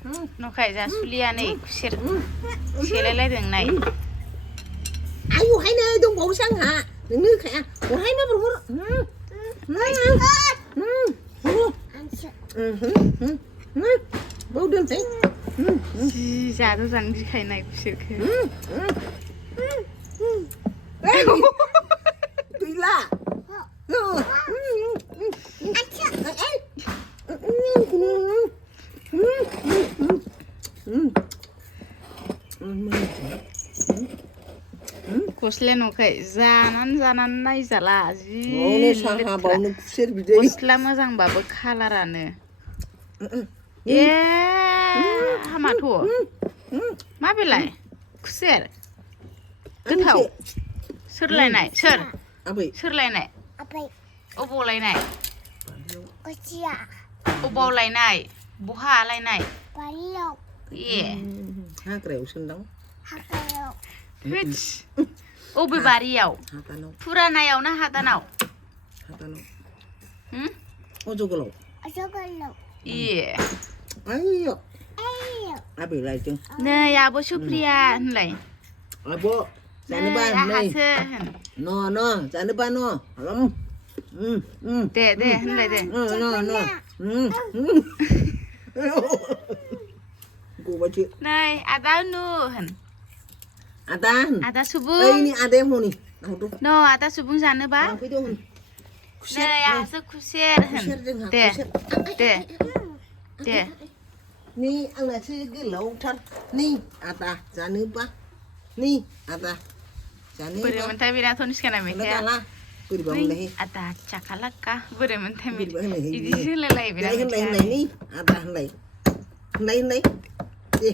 नखाय जासुलिया नै खुसेर सेलायलायदों नाय आयु हायनो दंबावोसो आंहा नोंनो होखाया हरहाय मा हर बाव दोनसै जि जानो गिखायनाय खुसेरखौ गैला गस्लाया नखाय जानानै नायजाला जि गस्ला मोजांबाबो खालारानो ए हामाथ' मा बेलाय खुसेर गोथाव सोरलायनाय सोरलायनाय अबाव लायनाय अबाव लायनाय बहा लायनाय ए हाग्रायाव सोंदां अबे बारियाव फुरानायाव ना हादानाव अजगलाव ए आयौ आबै लायदों नै आब' सुप्रिया होनलाय आब' जानोबा नै न जानोबा न दे होनलाय दे गबायसो नै आदा नु होन आदा सुबुं ओइनि आदाया हनै न आदा सुबुं जानोबा नै आहासो खुसेर होन दे नै आंनासो गोलावथार नै आदा जानोबा नै आदा जानोबा बोरै मोनथाय बेना धनिष्काना मेथाइया बोरैबा होनलाय आदा चाकालाक्का बोरै मोनथाय होनलाय बिदि होनलायलायो बेना होनलाय आदा होनलाय दे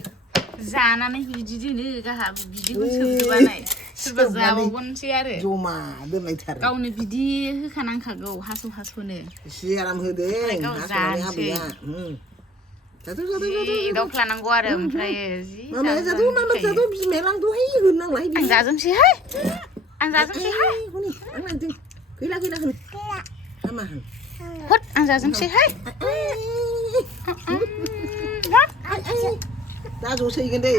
जानानै बिदि दोनो गाहा बिदिखौ सोबजोबानाय सोरबा जाबावगोनसै आरो जमा दोनलायथारो गावनो बिदि होखानांखागौ हास'नो एसे आराम होदों हास'नानै आबैया जि दावख्लानांगौ आरो ओमफ्राय जि जादो बिमाया लांदोहाय होनांलाय आं जाजोबसैहाय हनै आंना दोन गैला होन हामा होन हट आं जाजोबसैहाय दा ज'सैगोन दे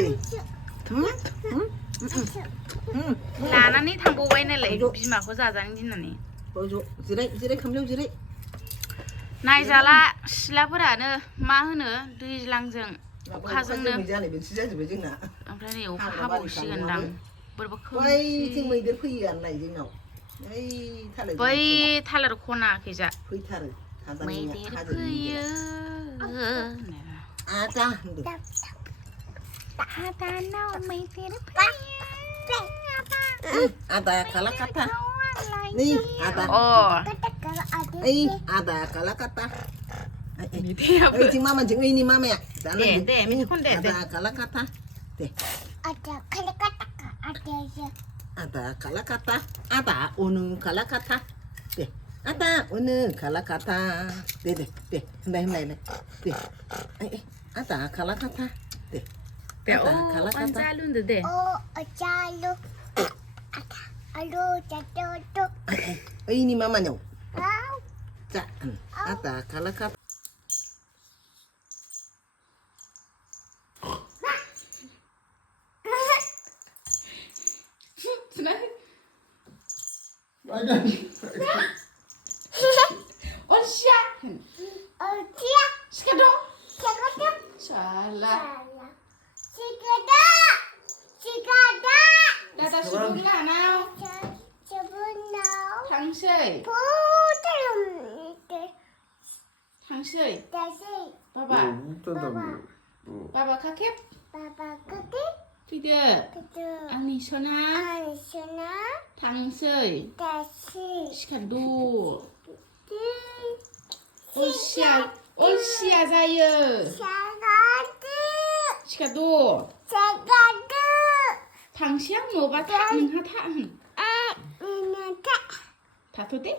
लानानै थांबावबाय नालाय बिमाखौ जाजानो गिनानै जिराय खामलायाव जिराय नायजाला सिलाफोरानो मा होनो दैज्लांजों अखाजोंनो ओमफ्राय नै अखा हाबावसिगोनदां बैथिं मैदेर फैयोआनोलाय जोंनाव बै थालिर खनाखैजा फैथारो मैदेर फैयो आदा होनदों हादानाव मैदेर फैयो आदा कालाकाता नै आदा आदा कालाकाता ओइथिं मामाजों ओइनि मामाया दे मेथाइ खन दे आदा कालाकाता दे ada kalakata ada unu kalakata deh ada unu kalakata deh hendak deh ada kalakata deh ada kalakata deh jalu ada jatuh ini mamanya ada kalakata Olsia. Sikado. Salah. Sikada. Data sebelum lah now. Tangsei. Tangsei. Baba kakek. Tidak. Ani sona. Tangsei. Sikado. Olsia saya. Sikado. Tangsiang mau baca menghata. Tato deh.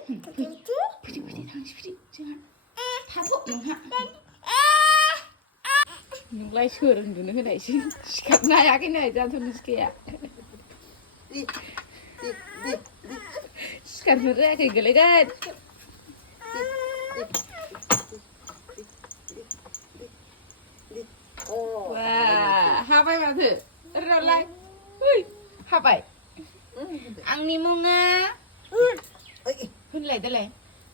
Putih tangsi jangan. Tato menghata. Nulai surun dulu ke sih. Karena yakin aja Dhaniskha. Sekarang mereka kayak gelegan. 와, 하바이 마트. 들어올라. 으이, 하바이. 앙니 몽아. 흘래, 들래.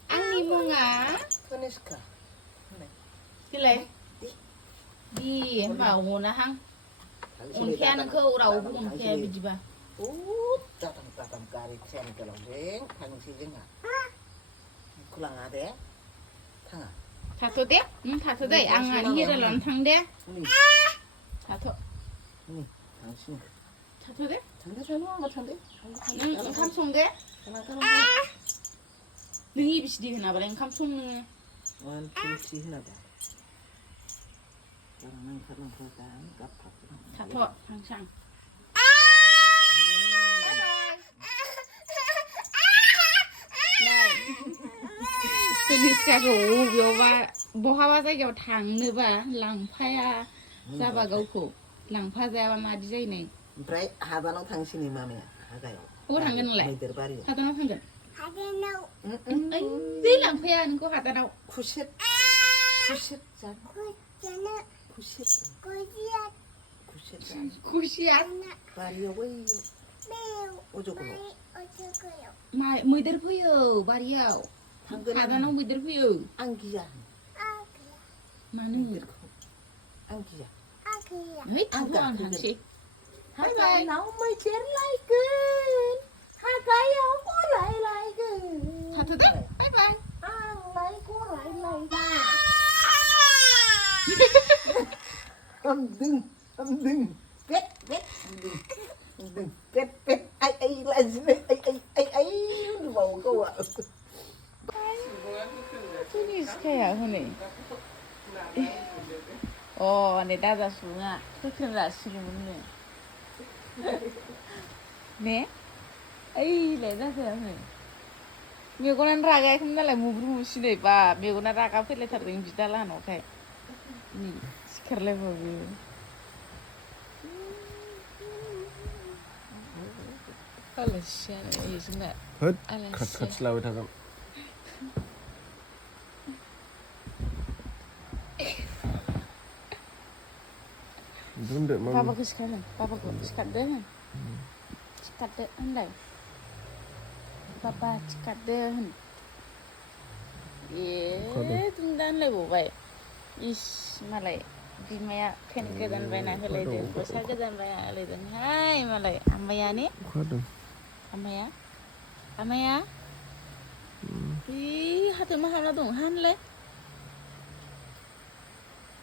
앙니 몽아. Dhaniskha. 들래. 디, 마 오나 항. 온케는 그 오라고 온케 비지바. Tatang kari sen kalau deng, tang si jeng kurang ada, tang 다토데? 응, 다토데. 앙아니 히를런 탕데. ini, 다토. ini, tang si, 다토데? tang sana apa tang 응, 감송데. Kenapa? 능이 비시디 해나 봐라. 감송 능. Wan si nada. Orang nang kadang kadang kapak. 다토 항상. Dhaniskha को बेयावबा बहाबा जायगायाव थांनोबा लांफाया जाबा गावखौ लांफा जायाबा मादि जायो नै Oमफ्राय हादानाव थांसैनि मामाया हागायाव. अबाव थांगोन नोंलाय मैदेर बारियाव. हादानाव थांगोन 하나요. ओइ लांफाया नोंखौ हादानाव खुसेर जानो. 고기는 खुसेर 고기야. जानो. खुसिया बारियाव बैयाव 매우 어저께로. 어저께요. मैदेर फैयो बारियाव थांगोन. हादानाव मैदेर फैयो आं गिया. 아기야. मानो मैदेरखौ. आं गिया. 아기야. है थांगौ आं थांसै हादानाव मैदेर लायगोन. हागायाव गराय लायगोन. थाथ'दे बाय बाय आंलाय गराय लायगोन. Âm đừng pet ai ai bầu câu ạ. Dhaniskha야 हनै नै दादा सुबुङा गोख्रों जासिगौमोननो ने ओइलाय दादाया हनै मेगनानो रागायाखैमोन नालाय मुब्रु मुसिनै बा मेगना रागा फैलायथारदों बिदा लाहानावखाय नै सिखारलायबावो आलासियानो जोंना होद खाथि लाबाय थागोन बुंदो मामि बाबाखौ सिखारदों बाबाखौ सिखारदो होनलाय बाबा सिखारदो होन दुंदा होनलायबावबाय इस मालाय बिमाया फेन गोदान बायना होलायदों गस्ला गोदान बायना होलायदोंहाय मालाय आमाया ने अखाहादों आमाया हाथो मा हाना दं हानलाय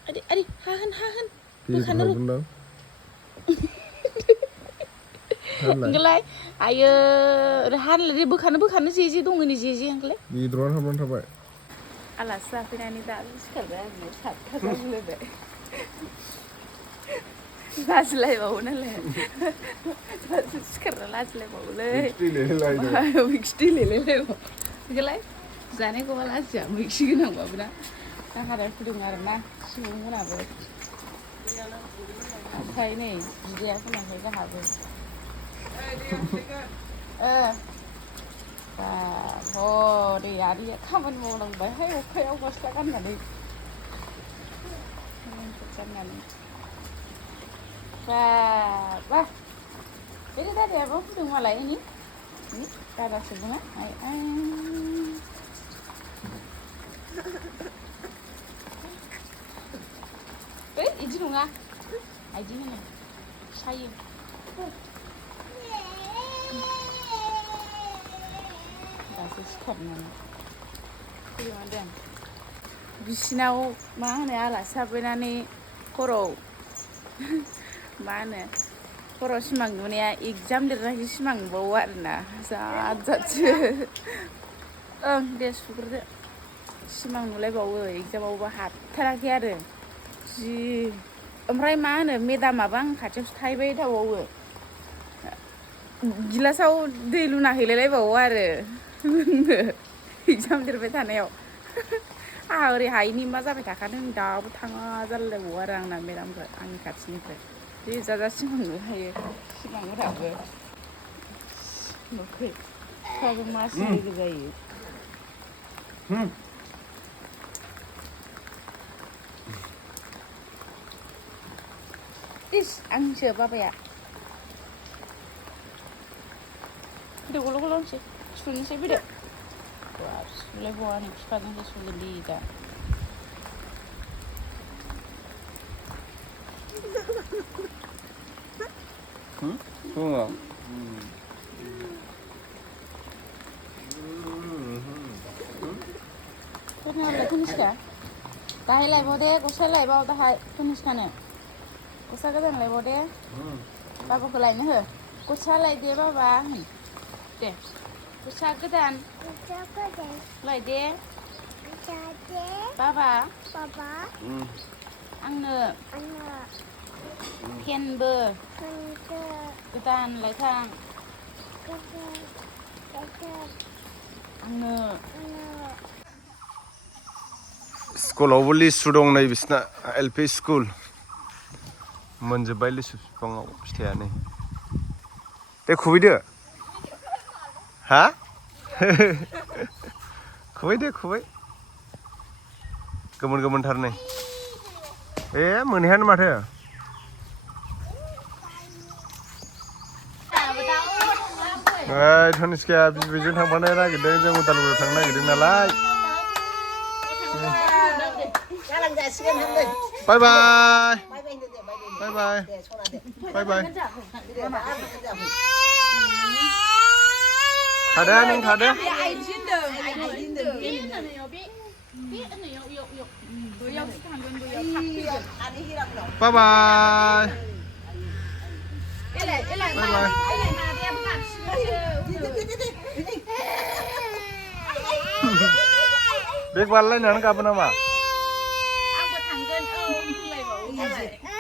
आदै हा होन बोखानो र' होनलाय आयो हानलाय बोखानो जे दङ नै जे होनलाय बेदरानो हाबनानै थाबाय आलासि जाफैनानै दा सिखारबाय आङो 7था जागुलायबाय लाजिलायबावो नालाय सिखारना लाजिलायबावोलै मिक्सि दैलायलायबावो बेखौलाय जानायखौबा लाजिया मिक्सि गोनांबाबो ना दाहारा फुदुं आरोना सुबुंमोनाबो ओमफ्राय नै बिदाया फैनायखाय जोंहाबो हरै आदैया खामानि मावनांबायहाय अखायाव गस्ला गाननानै बा बे दादायाबो फुदुं मालाय नै दादा सुबुङा इदि नङा आइदि होनो सायो दासो सिखारनानै फैदों बिसिनाव मा होनो आलासि जाफैनानै हराव मा होनो हराव सिमां नुनाया एगजाम लिरनायसो सिमां नुबावो आरोना जादसो ओं दे सुग्रोदो सिमां नुलायबावो एगजामावबो हाथाराखै आरो जि ओमफ्राय मा होनो मेदामाबो आं खाथियावसो थाहैबाय थाबावो गिलासाव दै लुना हैलायलायबावो आरो एगजाम लिरबाय थानायाव आंहा ओरै हायिनि मा जाबाय थाखादों दाबो थाङा जालायलायबावो आरो आंना मेदामखौ आंनि खाथिनिफ्राय जि जाजा सिमां नुहायो सिमांफोराबो नुखै बिफाजों मासि लोगो जायो इस आंसो बाबाया भिडिअ गल' गल'नोसै सुनोसै भिडिअ बाब सुलायबावा नै बिफाजोंसो सुगोन दे दा Bunga. Kenapa Dhaniskha? Dahi laibaw deh, gusai laibaw dahi Dhaniskha ne. Gusai godan laibaw deh. Baba ko lainnya he. Gusai lai deh baba. Deh. Gusai godan. Lai deh. Baba. Angno. Ken be. Godan lai thang. Angno. Skolaवबो लिसु दं नै बिसना LP school मोनजोब्बाय लिसु बिफाङाव फिथाइया नै दे खुबैदो हा खुबै दे खुबै गोमोन गोमोनथार नै ए मोनहैयानो माथो धनिस्काया बिबैजों थांफानो नागिरदों जों उदालगुरियाव थांनो नागिरदों नालाय Bye bye. Bye bye. Bye bye. Thada neng thada. Bye bye. Bye bye. Big ball lain yang kapan nama? Angkat tangan, Pulaibai.